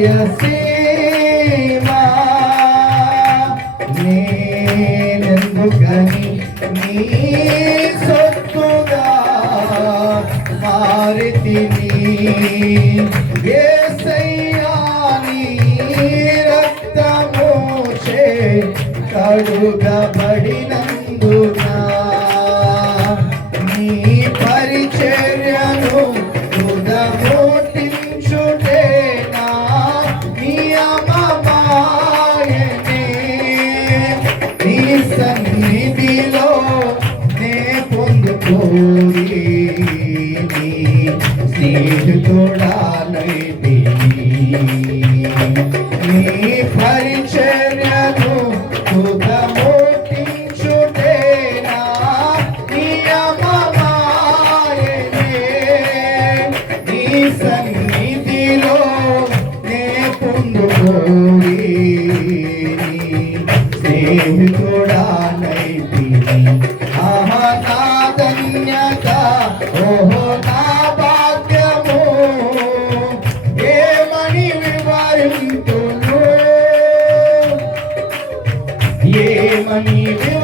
జయసీమా నేనెందుకని నీ సొత్తుగా మారితిని? ఏసయ్యాని రక్తము కడుగబడి తోడా నైతే நீ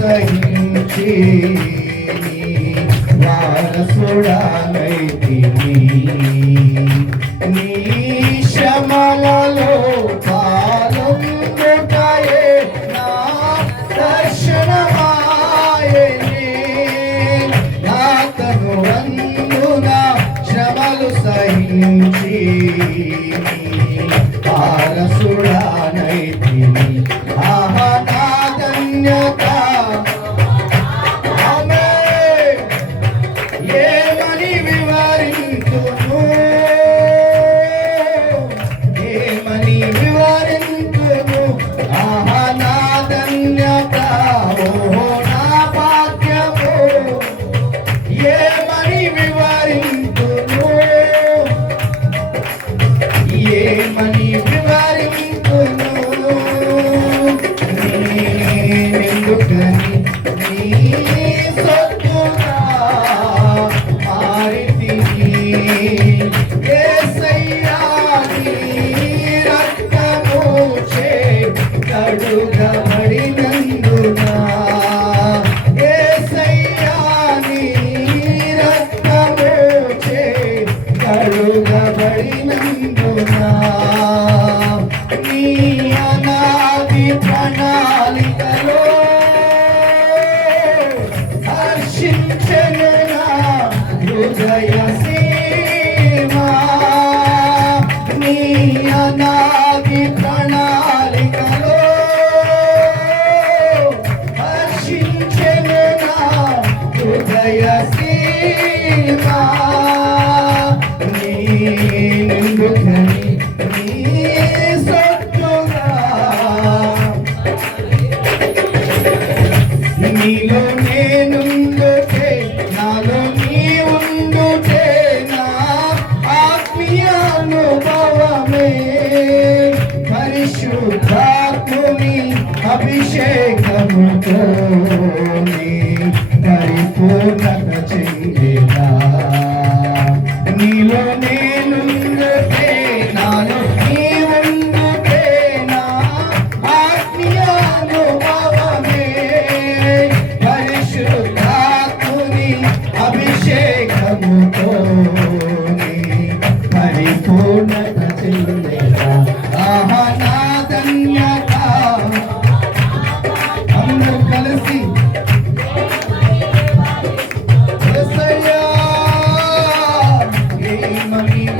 సహించి వారసుడానైతివి నీ Amen. Yes. I'm a Maria.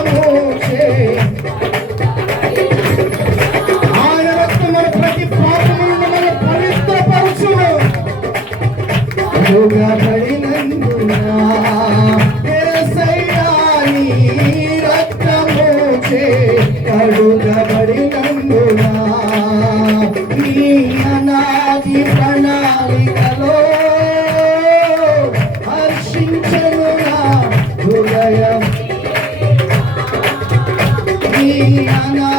సిలువబడినందున ఏసయ్యాని రక్తమోచే కడుగబడినందున నీ అనాది ప్రణాళికలో హర్షించను నా హృదయం. నీ అనా